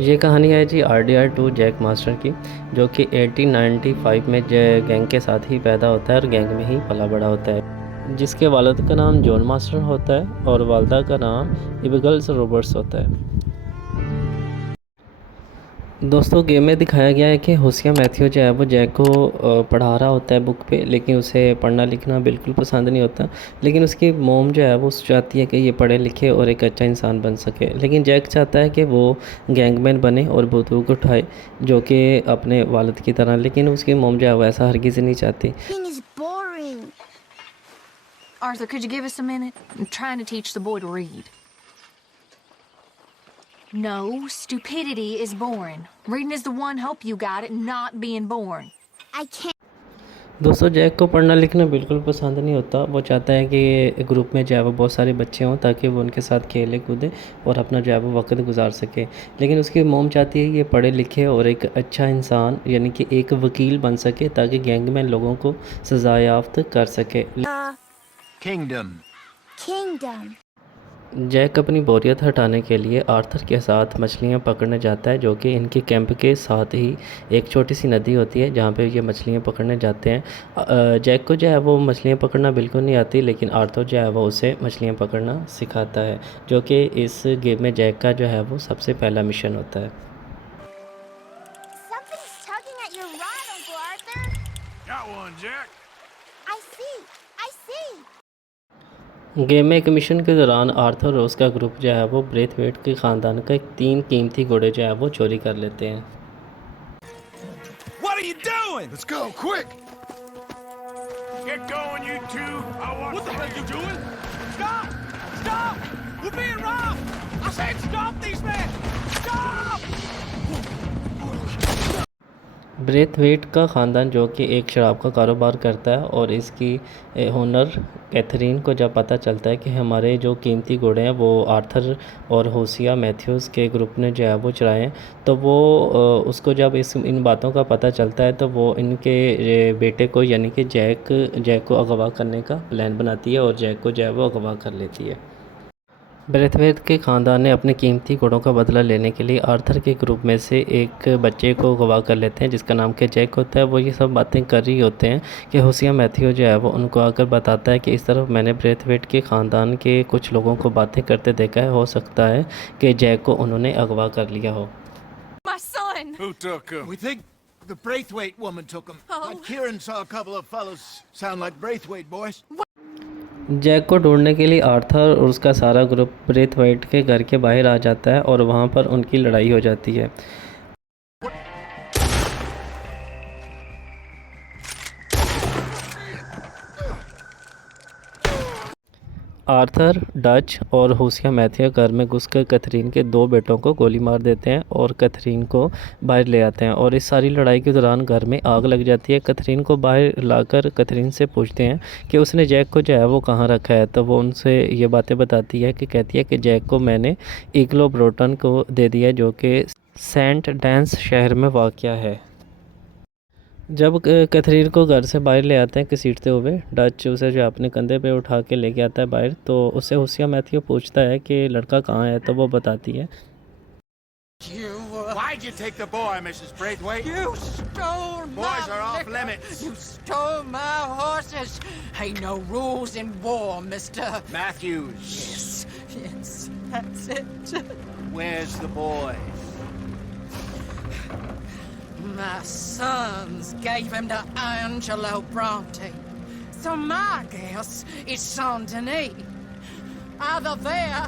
ये कहानी है जी RDR2 जैक मास्टर की, जो कि 1895 में गैंग के साथ ही पैदा होता है और गैंग में ही पला बड़ा होता है, जिसके वालिद का नाम जॉन मास्टर होता है और वालदा का नाम इबगल्स रॉबर्ट्स होता है। दोस्तों, गेम में दिखाया गया है कि होसिया मैथ्यू जो है वो जैक को पढ़ा रहा होता है बुक पे, लेकिन उसे पढ़ना लिखना बिल्कुल पसंद नहीं होता। लेकिन उसकी मोम जो है वो चाहती है कि ये पढ़े लिखे और एक अच्छा इंसान बन सके, लेकिन जैक चाहता है कि वो गैंगमैन बने और बंदूक उठाए, जो कि अपने वालिद की तरह। लेकिन उसकी मोम जो है वो ऐसा हरगिज़ नहीं चाहती। Reading is boring. Arthur, could you give us a minute? I'm trying to teach the boy to read. No, stupidity is boring. Reading is the one hope you got at not being born. I can't. दोस्तों, Jack को पढ़ना लिखना बिल्कुल पसंद नहीं होता। वो चाहता है कि ग्रुप में जो है वो बहुत सारे बच्चे हों, ताकि वो उनके साथ खेले कूदे और अपना जो है वो वक्त गुजार सके। लेकिन उसकी मोम चाहती है ये पढ़े लिखे और एक अच्छा इंसान यानी कि एक वकील बन सके, ताकि गैंग में लोगों को सज़ा याफ्त कर सके। Kingdom. Kingdom. जैक अपनी बोरियत हटाने के लिए आर्थर के साथ मछलियाँ पकड़ने जाता है, जो कि इनके कैंप के साथ ही एक छोटी सी नदी होती है जहाँ पे ये मछलियाँ पकड़ने जाते हैं। जैक को जो है वो मछलियाँ पकड़ना बिल्कुल नहीं आती, लेकिन आर्थर जो है वो उसे मछलियाँ पकड़ना सिखाता है, जो कि इस गेम में जैक का जो है वो सबसे पहला मिशन होता है। Something's tugging at your rod, Uncle Arthur. Got one, Jack. I see. I see. Game में एक मिशन के दौरान आर्थर और उसका ग्रुप जो है वो ब्रेथवेट के ख़ानदान का 3 कीमती घोड़े जो है वो चोरी कर लेते हैं। What are you doing? Let's go, quick! Get going, you two. What the heck are you doing? Stop! Stop! We're being robbed! I said stop these men! Stop! Braithwaite का ख़ानदान, जो कि एक शराब का कारोबार करता है, और इसकी ओनर कैथरीन को जब पता चलता है कि हमारे जो कीमती घोड़े हैं वो आर्थर और होसिया मैथ्यूज़ के ग्रुप ने जो है वो चुराए हैं, तो वो उसको जब इन बातों का पता चलता है तो वो इनके बेटे को यानी कि जैक को अगवा करने का प्लान बनाती है और जैक को जो है वो अगवा कर लेती है। ब्रेथवेट के ख़ानदान ने अपने कीमती घोड़ों का बदला लेने के लिए आर्थर के ग्रुप में से एक बच्चे को अगवा कर लेते हैं, जिसका नाम के जैक होता है। वो ये सब बातें कर रही होते हैं कि होसिया मैथ्यू जो है वो उनको आकर बताता है कि इस तरफ मैंने ब्रेथवेट के ख़ानदान के कुछ लोगों को बातें करते देखा है, हो सकता है कि जैक को उन्होंने अगवा कर लिया हो। My son! Who took him? We think the Braithwaite woman took him. Oh. But Kieran saw a couple of fellows sound like Braithwaite boys. Jack को ढूंढने के लिए आर्थर और उसका सारा ग्रुप ब्रेथवेट के घर के बाहर आ जाता है और वहाँ पर उनकी लड़ाई हो जाती है। आर्थर, डच और होसिया मैथ्यू घर में घुसकर कैथरीन के 2 बेटों को गोली मार देते हैं और कैथरीन को बाहर ले आते हैं, और इस सारी लड़ाई के दौरान घर में आग लग जाती है। कैथरीन को बाहर लाकर कैथरीन से पूछते हैं कि उसने जैक को जो है वो कहाँ रखा है, तो वो उनसे ये बातें बताती है कि कहती है कि जैक को मैंने इग्लो ब्रोटन को दे दिया, जो कि सेंट डेंस शहर में वाक़ है। जब कैथरीन को घर से बाहर ले आते हैं घसीटते हुए, डच उसे जो अपने कंधे पे उठा के लेके आता है बाहर, तो उससे होसिया मैथ्यू पूछता है कि लड़का कहाँ है, तो वो बताती है। Why'd you take the boy, Mrs. Braithwaite? You stole my Boys are off liquor. limits. You stole my horses. Ain't no rules in war, mister. Matthews. Yes, that's it. Where's the boy? My sons gave him to Angelo Bronte. So my guess is Saint Denis. Either there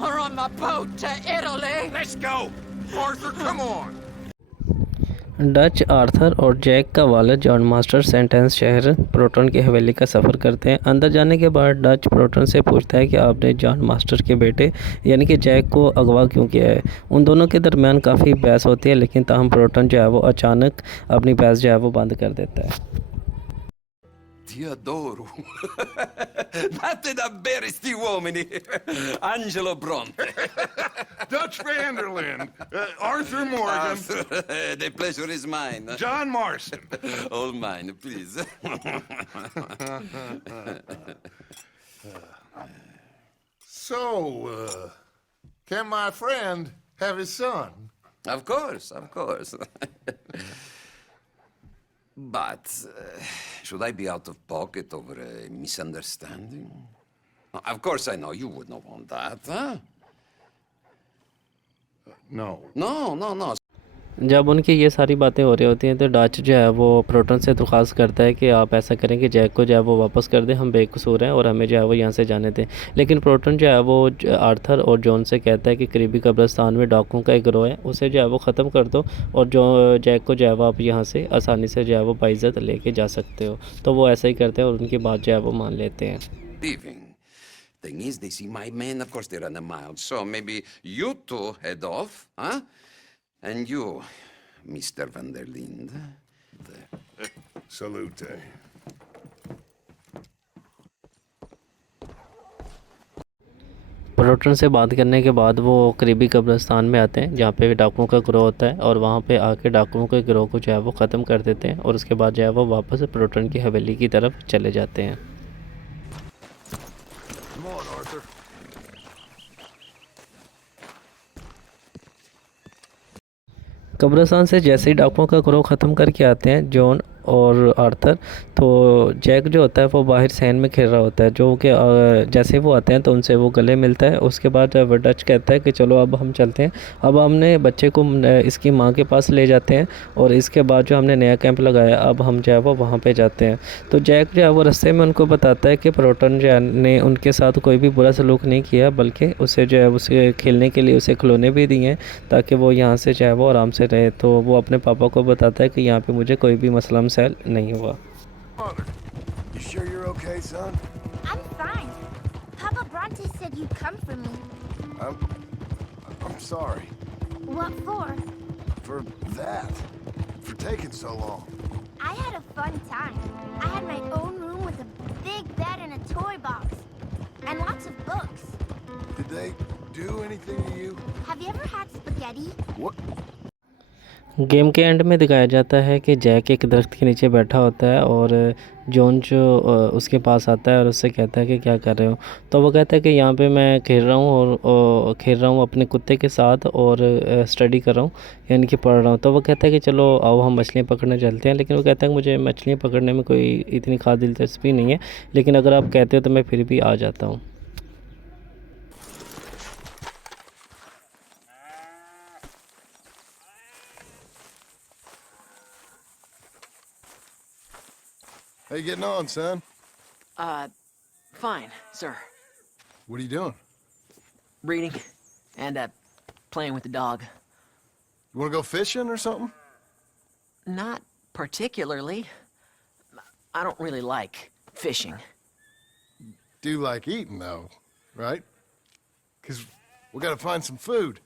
or on the boat to Italy. Let's go! Arthur, come on! Dutch, Arthur और Jack का वालिद John master sentence शहर proton की हवेली का सफ़र करते हैं। अंदर जाने के बाद डच प्रोटन से पूछता है कि आपने जॉन मास्टर के बेटे यानी कि जैक को अगवा क्यों किया है। उन दोनों के दरमियान काफ़ी बहस होती है, लेकिन ताहम प्रोटन जो है वो अचानक अपनी बहस जो है वो बंद कर देता है। Ti adoro. Date davvero sti uomini. Angelo Bronte. Dutch Vanderland. Arthur Morgan. The pleasure is mine. John Marston. All mine, please. So, can my friend have his son? Of course, of course. But should I be out of pocket over a misunderstanding? Of course I know you would not want that, huh? No. No, no, no. जब उनकी ये सारी बातें हो रही होती हैं तो डच जो है वो प्रोटन से दरख्वास्त करता है कि आप ऐसा करें कि जैक को जो है वो वापस कर दें, हम बेकसूर हैं और हमें जो है वो यहाँ से जाने दें। लेकिन प्रोटन जो है वो आर्थर और जॉन से कहता है कि करीबी कब्रिस्तान में डाकुओं का एक गिरोह है, उसे जो है वो ख़त्म कर दो और जो जैक को जो है वो आप यहाँ से आसानी से जो है वो बाइज़्ज़त लेके जा सकते हो। तो वो ऐसा ही करते हैं और उनकी बात जो है वो मान लेते हैं। Leaving. Thing is, they see my men, of course they're on a mile, so maybe you two head off, huh? And you, Mr. Van der Linde. Salute. Proton से बात करने के बाद वो करीबी कब्रिस्तान में आते हैं जहाँ पे डाकुओं का गिरोह होता है और वहाँ पे आके डाकुओं के गिरोह को जो है वो ख़त्म कर देते हैं और उसके बाद जो है वो वापस प्रोटन की हवेली की तरफ चले जाते हैं। Come on, Arthur. कब्रिस्तान से जैसे ही डाकुओं का गिरोह ख़त्म करके आते हैं जॉन और आर्थर, तो जैक जो होता है वो बाहर सैंड में खेल रहा होता है, जो कि जैसे ही वो आते हैं तो उनसे वो गले मिलता है। उसके बाद डच कहता है कि चलो अब हम चलते हैं। अब हमने बच्चे को इसकी माँ के पास ले जाते हैं और इसके बाद जो हमने नया कैंप लगाया अब हम जो है वो वहाँ पे जाते हैं। तो जैक जो है वो रास्ते में उनको बताता है कि प्रोटन जो ने उनके साथ कोई भी बुरा सलूक नहीं किया, बल्कि उसे जो है उसे खेलने के लिए उसे खिलौने भी दिए हैं ताकि वो यहाँ से जो है वो आराम से रहे। तो वो अपने पापा को बताता है कि यहाँ पे मुझे कोई भी मसला मसाइल नहीं हुआ। Father, you sure you're okay, son? I'm fine. Papa Bronte said you'd come for me. I'm sorry What for? for that. For taking so long. I had a fun time. I had my own room with a big bed and a toy box. And lots of books. Did they do anything to you? Have you ever had spaghetti? What? Game के and में दिखाया जाता है कि Jack एक दरख्त के नीचे बैठा होता है और जॉन जो उसके पास आता है और उससे कहता है कि क्या कर रहे हो। तो वो कहता है कि यहाँ पे मैं खेल रहा हूँ और खेल रहा हूँ अपने कुत्ते के साथ और स्टडी कर रहा हूँ, यानी कि पढ़ रहा हूँ। तो वो कहता है कि चलो आओ हम मछलियाँ पकड़ने चलते हैं, लेकिन वो कहता है कि मुझे मछलियाँ पकड़ने में कोई इतनी खास दिलचस्पी नहीं है, लेकिन अगर आप कहते हो तो मैं फिर भी आ जाता हूँ। How you getting on, son? Fine, sir. What are you doing? Reading and, playing with the dog. You want to go fishing or something? Not particularly. I don't really like fishing. Do like eating, though, right? Because we got to find some food.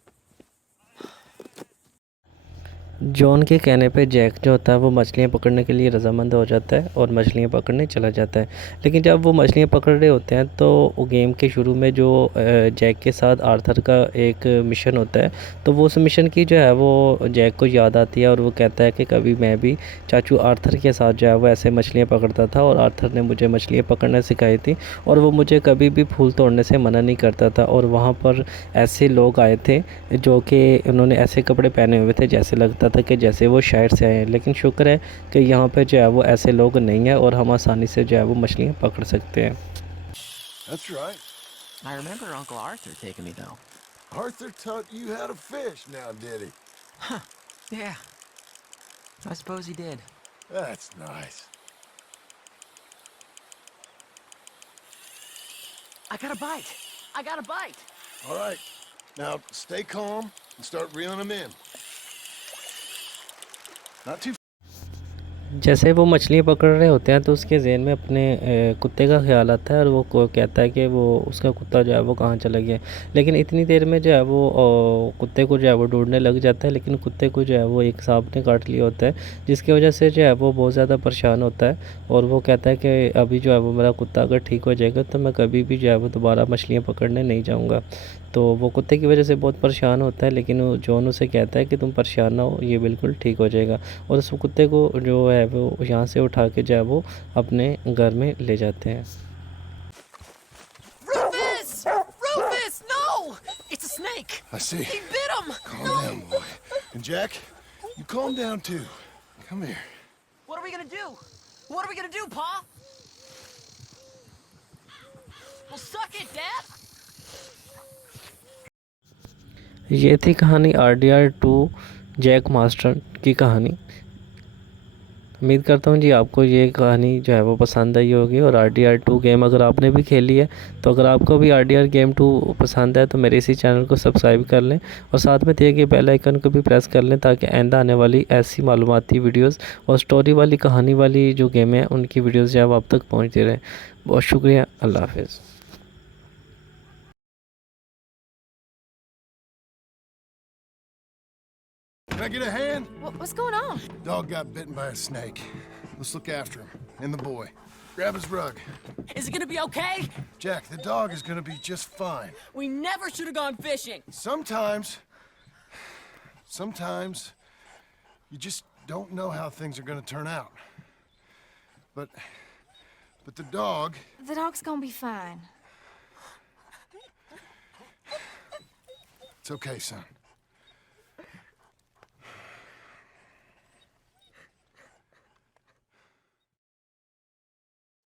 John के कहने पे Jack जो होता है वो मछलियाँ पकड़ने के लिए रज़ामंद हो जाता है और मछलियाँ पकड़ने चला जाता है। लेकिन जब वो मछलियाँ पकड़ रहे होते हैं तो वो गेम के शुरू में जो जैक के साथ आर्थर का एक मिशन होता है, तो वो उस मिशन की जो है वो जैक को याद आती है और वो कहता है कि कभी मैं भी चाचू आर्थर के साथ जो है वो ऐसे मछलियाँ पकड़ता था और आर्थर ने मुझे मछलियाँ पकड़ना सिखाई थी और वो मुझे कभी भी फूल तोड़ने से मना नहीं करता था। और वहाँ पर ऐसे लोग आए थे जो कि उन्होंने ऐसे कपड़े पहने हुए थे जैसे लगता था कि जैसे वो शहर से आए हैं, लेकिन शुक्र है कि यहाँ पे जो है वो ऐसे लोग नहीं हैं और हम आसानी से जो है वो मछलियाँ पकड़ सकते हैं। That's right. I remember Uncle Arthur taking me, though. Arthur taught you how to fish now, did he? Yeah. I suppose he did. That's nice. I got a bite! I got a bite! All right. Now, stay calm and start reeling them in. Not too जैसे वो मछलियाँ पकड़ रहे होते हैं तो उसके ज़हन में अपने कुत्ते का ख्याल आता है और वो कहता है कि वो उसका कुत्ता जो है वो कहाँ चला गया। लेकिन इतनी देर में जो है वो कुत्ते को जो है वो ढूंढने लग जाता है, लेकिन कुत्ते को जो है वो एक सांप ने काट लिया होता है, जिसकी वजह से जो है वो बहुत ज़्यादा परेशान होता है और वो कहता है कि अभी जो है वो मेरा कुत्ता अगर ठीक हो जाएगा तो मैं कभी भी जो है वो दोबारा मछलियाँ पकड़ने नहीं जाऊँगा। तो वो कुत्ते की वजह से बहुत परेशान होता है, लेकिन जॉन उसे कहता है कि तुम परेशान ना हो, ये बिल्कुल ठीक हो जाएगा। और उस कुत्ते को जो है वो यहाँ से उठा के जो है वो अपने घर में ले जाते हैं। Rufus! Rufus, no! It's a snake! I see. He bit him! Calm down, boy. And Jack, you calm down too. Come here. What are we gonna do? What are we gonna do, Pa? Well, suck it, Dad! ये थी कहानी RDR2 Jack master की कहानी। उम्मीद करता हूँ जी आपको ये कहानी जो है वो पसंद आई होगी। और RDR2 गेम अगर आपने भी खेली है, तो अगर आपको भी RDR गेम 2 पसंद है तो मेरे इसी चैनल को सब्सक्राइब कर लें और साथ में दिए गए बेल आइकन को भी प्रेस कर लें, ताकि आइंदा आने वाली ऐसी मालूमाती वीडियोस और स्टोरी वाली कहानी वाली जो गेमें हैं उनकी वीडियोस जो है वो आप तक पहुँचती रहें। बहुत शुक्रिया। अल्लाह हाफिज़। Can I get a hand? What's going on? Dog got bitten by a snake. Let's look after him. And the boy. Grab his rug. Is it gonna be okay? Jack, the dog is gonna be just fine. We never should have gone fishing. Sometimes you just don't know how things are gonna turn out. But the dog, The dog's gonna be fine. it's okay, son.